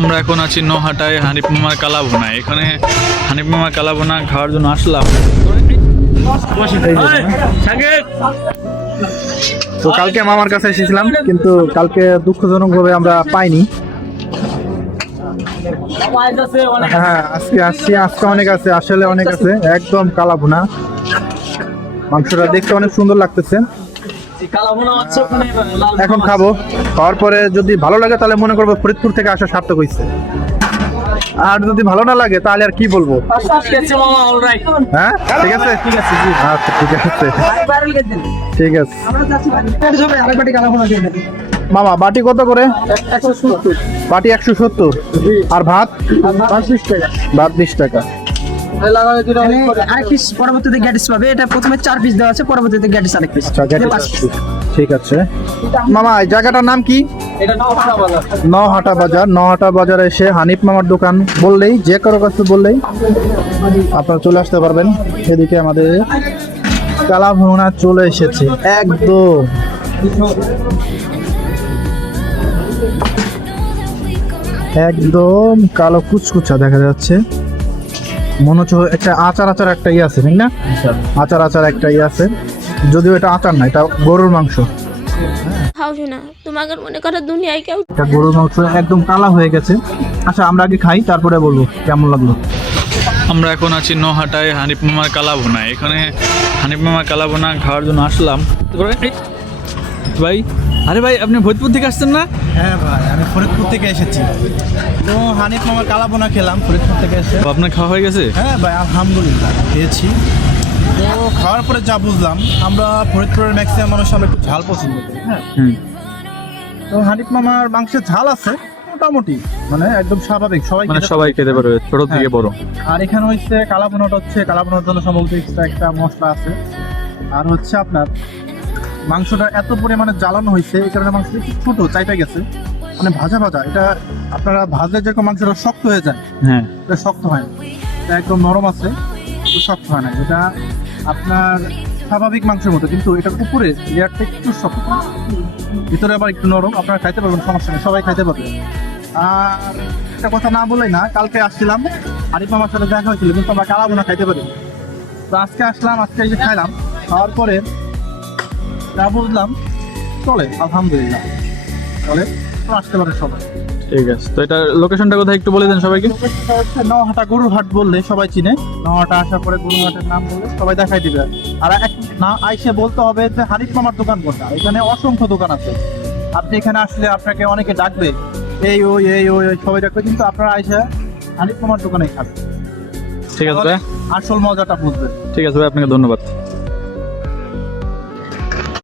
আমরা এখন আছি নহাটায় হানিফ মামার কালাভুনা। এখানে হানিফ মামার কালাভুনা খাওয়ার জন্য আসলাম। তো কালকে মামার কাছে এসেছিলাম, কিন্তু কালকে দুঃখজনকভাবে আমরা পাইনি। হ্যাঁ, আজকে আসছি, আজকে অনেক আছে, আসলে অনেক আছে। একদম কালাভুনা, মাংসটা দেখতে অনেক সুন্দর লাগতেছে। এখন খাবো, খাওয়ার পরে যদি ভালো লাগে তাহলে মনে করবো ফরিদপুর থেকে আসা সার্থক হয়েছে। আর যদি ভালো না লাগে তাহলে আর কি বলবো। হ্যাঁ, ঠিক আছে, আচ্ছা ঠিক আছে, ঠিক আছে। মামা বাটি কত করে? 170 বাটি, 170। আর ভাত? ভাত 20 টাকা। পরবর্তীতে গ্যাটিস পাবে। এটা প্রথমে 4 পিস দেওয়া আছে, পরবর্তীতে গ্যাটিস আরেক পিস। ঠিক আছে মামা, এই জায়গাটার নাম কি? নহাটা বাজার। নহাটা বাজারে এসে হানিফ মামার দোকান বললেই, যে কারো কাছে বললেই আপনারা চলে আসতে পারবেন। এদিকে আমাদের কালাভুনা চলে এসেছে একদম। একদম কালো কুচকুচা দেখা যাচ্ছে, মনে হচ্ছে একটা আচার একটা ইয়ে আছে, ঠিক না? আচার একটা ইয়ে আছে, যদিও এটা আচার না, এটা গরুর মাংস। খাওছো না, তোমাকে মনে করো দুনিয়ায় কেউ। এটা গরুর মাংস একদম কালা হয়ে গেছে। আচ্ছা, আমরা আগে খাই, তারপরে বলবো কেমন লাগলো। আমরা এখন আছি নহাটায় হানিফ মামার কালাভুনা। এখানে হানিফ মামার কালাভুনা খাওয়ার জন্য আসলাম। ভাই, আরে ভাই, আপনি ফরিদপুর থেকে আসছেন না? হ্যাঁ ভাই, আমি ফরিদপুর থেকে এসেছি। তো হানিফ মামার কালাভুনা খেলাম ফরিদপুর থেকে এসে। তো আপনার খাওয়া হয়ে গেছে? হ্যাঁ ভাই, আলহামদুলিল্লাহ খেয়েছি। তো খাওয়ার পরে যা বুঝলাম, আমরা ফরিদপুরের ম্যাক্সিমাম মানুষ আমরা একটু ঝাল পছন্দ করি। হ্যাঁ, তো হানিফ মামার মাংসের ঝাল আছে মোটামুটি, মানে একদম স্বাভাবিক, সবাই মানে সবাই খেতে পারবে, ছোট থেকে বড়। আর এখানে হচ্ছে কালাভুনাটা, হচ্ছে কালাভুনার জন্য সম্ভবত এক্সট্রা একটা মশলা আছে। আর হচ্ছে আপনার মাংসটা এত পরিমাণে জ্বালানো হয়েছে, এই কারণে মাংসটা একটু ছোট চাইটা গেছে, মানে ভাজা এটা আপনারা ভাজলে যেরকম মাংসটা শক্ত হয়ে যায়, হ্যাঁ, এটা শক্ত হয় না, এটা একদম নরম আছে, একটু শক্ত হয় না। এটা আপনার স্বাভাবিক মাংসের মতো, কিন্তু এটার উপরে লেয়ারটা একটু শক্ত, ভিতরে আবার একটু নরম। আপনারা খাইতে পারবেন, সমস্যা নেই, সবাই খাইতে পারবে। আর একটা কথা না বলেই না, কালকে আসছিলাম, হানিফ মামার সাথে দেখা হয়েছিল, কিন্তু আমরা কালাভুনা খাইতে পারি। তো আজকে আসলাম, আজকে এই যে খাইলাম, খাওয়ার পরে যা বুঝলাম, চলে, আলহামদুলিল্লাহ চলে, তো আসতে পারে সবাই। ঠিক আছে। তো এটা লোকেশনটা কোথায় একটু বলে দেন সবাইকে। নহাটা গরুর হাট বললে সবাই চিনে। নহাটা আসার পরে গরুর হাটের নাম বললে সবাই দেখাই দিবে। আর এক না আইসে বলতে হবে যে হানিফ মামার দোকান কোনটা। এখানে অসংখ্য দোকান আছে, আপনি এখানে আসলে আপনাকে অনেকে ডাকবে, এই ওই সবাই ডাকবে, কিন্তু আপনারা আইসে হানিফ মামার দোকানে খাবেন। ঠিক আছে ভাই, আসল মজাটা বুঝবেন। ঠিক আছে ভাই, আপনাকে ধন্যবাদ।